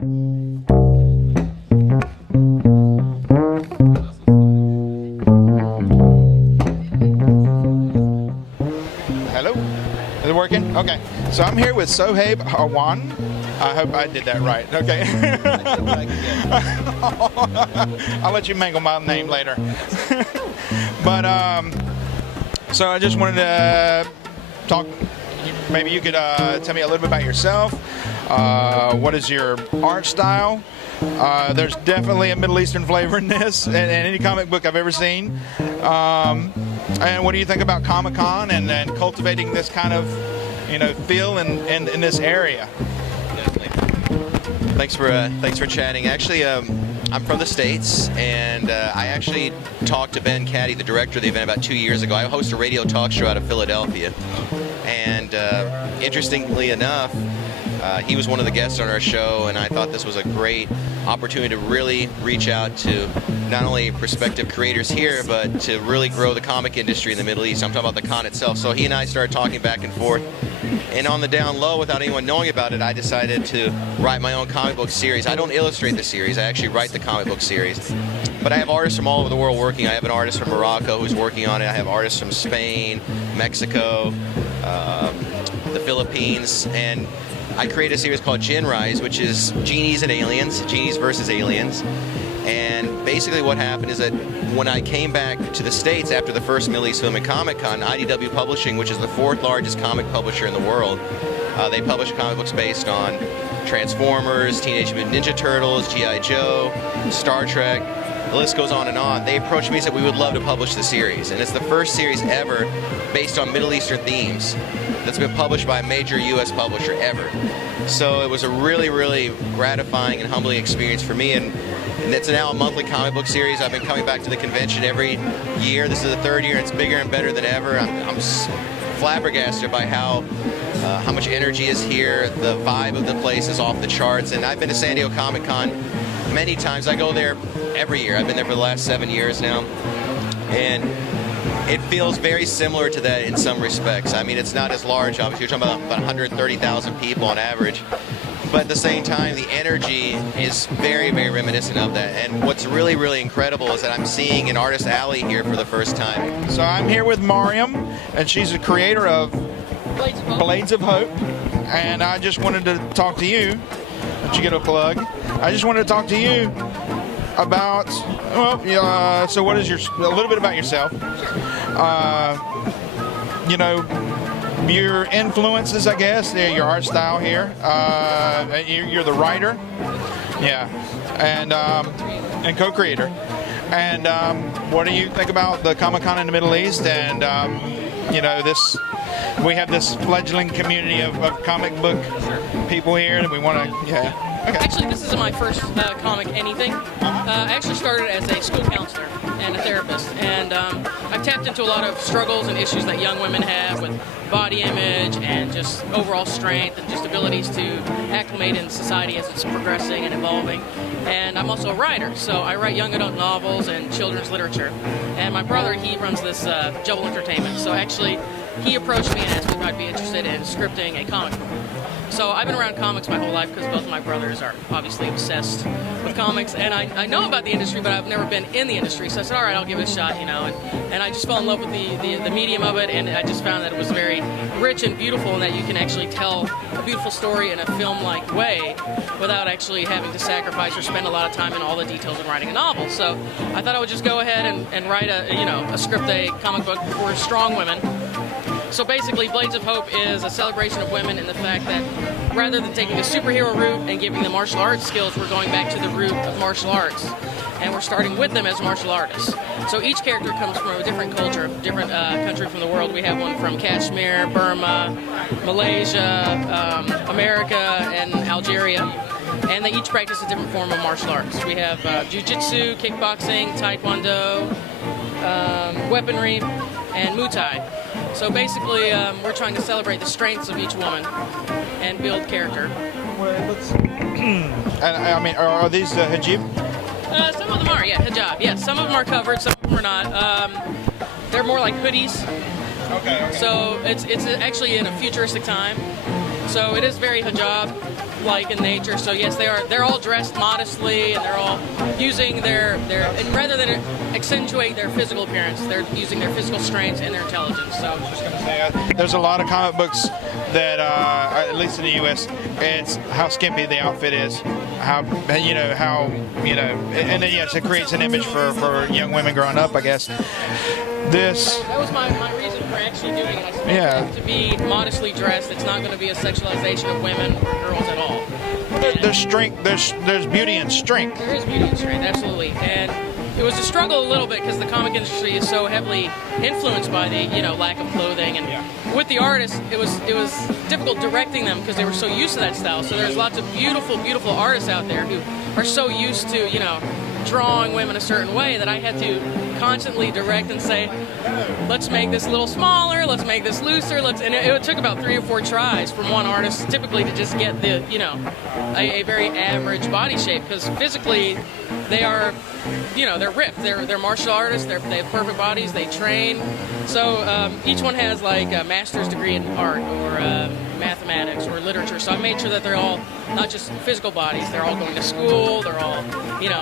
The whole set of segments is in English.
Hello? Is it working? Okay. So I'm here with Sohaib Hawan. I hope I did that right. Okay. I'll let you mangle my name later. But so I just wanted to talk. Maybe you could tell me a little bit about yourself. What is your art style? There's definitely a Middle Eastern flavor in this, in any comic book I've ever seen. And what do you think about Comic-Con and cultivating this kind of, feel in this area? Thanks for chatting. Actually, I'm from the States, and I actually talked to Ben Caddy, the director of the event, about 2 years ago. I host a radio talk show out of Philadelphia, and interestingly enough, he was one of the guests on our show, and I thought this was a great opportunity to really reach out to not only prospective creators here, but to really grow the comic industry in the Middle East. I'm talking about the con itself. So he and I started talking back and forth, and on the down low, without anyone knowing about it, I decided to write my own comic book series. I don't illustrate the series, I actually write the comic book series. But I have artists from all over the world working. I have an artist from Morocco who's working on it. I have artists from Spain, Mexico, the Philippines, and I created a series called Jinn Rise, which is genies and aliens, genies versus aliens. And basically what happened is that when I came back to the States after the first Middle East Film and Comic-Con, IDW Publishing, which is the 4th largest comic publisher in the world, they publish comic books based on Transformers, Teenage Mutant Ninja Turtles, G.I. Joe, Star Trek, the list goes on and on. They approached me and said, we would love to publish the series. And it's the first series ever based on Middle Eastern themes that's been published by a major U.S. publisher ever. So it was a really, really gratifying and humbling experience for me. And it's now a monthly comic book series. I've been coming back to the convention every year. This is the 3rd year. It's bigger and better than ever. I'm flabbergasted by how much energy is here. The vibe of the place is off the charts. And I've been to San Diego Comic-Con many times. I go there every year. I've been there for the last 7 years now. And it feels very similar to that in some respects. I mean, it's not as large, obviously. You're talking about 130,000 people on average. But at the same time, the energy is very, very reminiscent of that. And what's really, really incredible is that I'm seeing an artist alley here for the first time. So I'm here with Mariam, and she's the creator of Blades of Hope. And I just wanted to talk to you. Let you get a plug. I just wanted to talk to you about, so what is a little bit about yourself. Your influences, I guess, your art style here. You're the writer, yeah, and co-creator. And what do you think about the Comic-Con in the Middle East? And we have this fledgling community of comic book people here, and we want to, yeah. Okay. Actually, this isn't my first comic anything. I actually started as a school counselor and a therapist, and I've tapped into a lot of struggles and issues that young women have with body image and just overall strength and just abilities to acclimate in society as it's progressing and evolving. And I'm also a writer, so I write young adult novels and children's literature. And my brother, he runs this Jubble Entertainment, so actually he approached me and asked me if I'd be interested in scripting a comic book. So I've been around comics my whole life because both of my brothers are obviously obsessed with comics, and I know about the industry, but I've never been in the industry. So I said, all right, I'll give it a shot, and I just fell in love with the medium of it, and I just found that it was very rich and beautiful, and that you can actually tell a beautiful story in a film-like way without actually having to sacrifice or spend a lot of time in all the details of writing a novel. So I thought I would just go ahead and write a comic book for strong women. So basically, Blades of Hope is a celebration of women in the fact that rather than taking a superhero route and giving them martial arts skills, we're going back to the root of martial arts. And we're starting with them as martial artists. So each character comes from a different culture, different country from the world. We have one from Kashmir, Burma, Malaysia, America, and Algeria. And they each practice a different form of martial arts. We have jiu-jitsu, kickboxing, taekwondo, weaponry, and Muay Thai. So basically, we're trying to celebrate the strengths of each woman and build character. And are these hijab? Some of them are, yeah, hijab. Yeah, some of them are covered, some of them are not. They're more like hoodies. Okay. So it's actually in a futuristic time. So it is very hijab. like in nature. So yes, they're all dressed modestly, and they're all using their and rather than accentuate their physical appearance, they're using their physical strengths and their intelligence. So Just gonna say, there's a lot of comic books that, at least in the U.S., it's how skimpy the outfit is, how and then yes, it creates an image for young women growing up, I guess. that was my reason for actually doing it. I suppose Yeah. to be modestly dressed. It's not going to be a sexualization of women or girls at all. There's strength. There's beauty in strength. There is beauty in strength, absolutely. And it was a struggle a little bit because the comic industry is so heavily influenced by the lack of clothing, and with the artists, it was difficult directing them because they were so used to that style. So there's lots of beautiful artists out there who are so used to drawing women a certain way that I had to constantly direct and say, let's make this a little smaller, let's make this looser, and it took about 3 or 4 tries from one artist typically to just get the a very average body shape, because physically they are they're ripped, they're martial artists, they have perfect bodies, they train. So each one has like a master's degree in art or mathematics or literature, so I made sure that they're all not just physical bodies, they're all going to school, they're all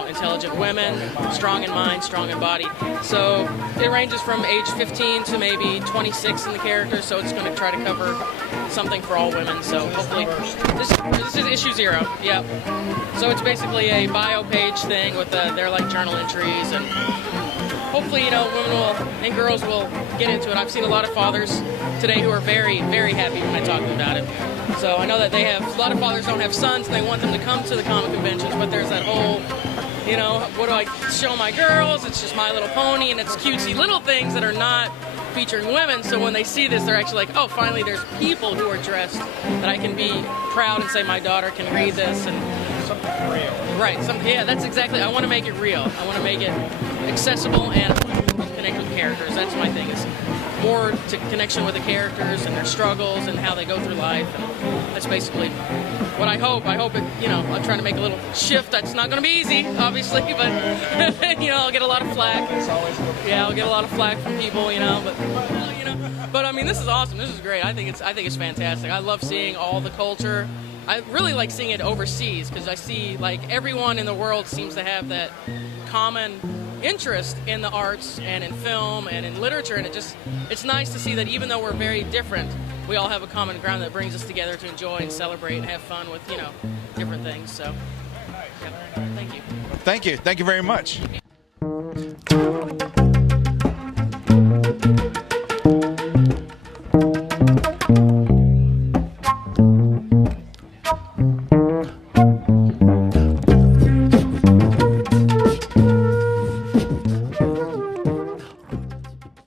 intelligent women, strong in mind, strong in body. So it ranges from age 15 to maybe 26 in the character, so it's going to try to cover something for all women. So hopefully this is issue 0. Yep. So it's basically a bio page thing with their like journal entries, and hopefully women and girls will get into it. I've seen a lot of fathers today who are very, very happy when I talk to them about it. So I know that a lot of fathers don't have sons and they want them to come to the comic conventions, but there's that whole, what do I show my girls? It's just My Little Pony, and it's cutesy little things that are not featuring women. So when they see this, they're actually like, oh, finally there's people who are dressed that I can be proud and say my daughter can read this. And Something real. right, that's exactly, I want to make it real. I want to make it accessible and connect with characters. That's my thing, is more to connection with the characters and their struggles and how they go through life. And that's basically what I hope. I hope it, I'm trying to make a little shift. That's not going to be easy, obviously, but I'll get a lot of flack. Yeah, I'll get a lot of flack from people, but I mean, this is awesome. This is great. I think it's fantastic. I love seeing all the culture. I really like seeing it overseas, because I see like everyone in the world seems to have that common interest in the arts and in film and in literature, and it's nice to see that even though we're very different, we all have a common ground that brings us together to enjoy and celebrate and have fun with different things. So yeah. Thank you. Thank you very much.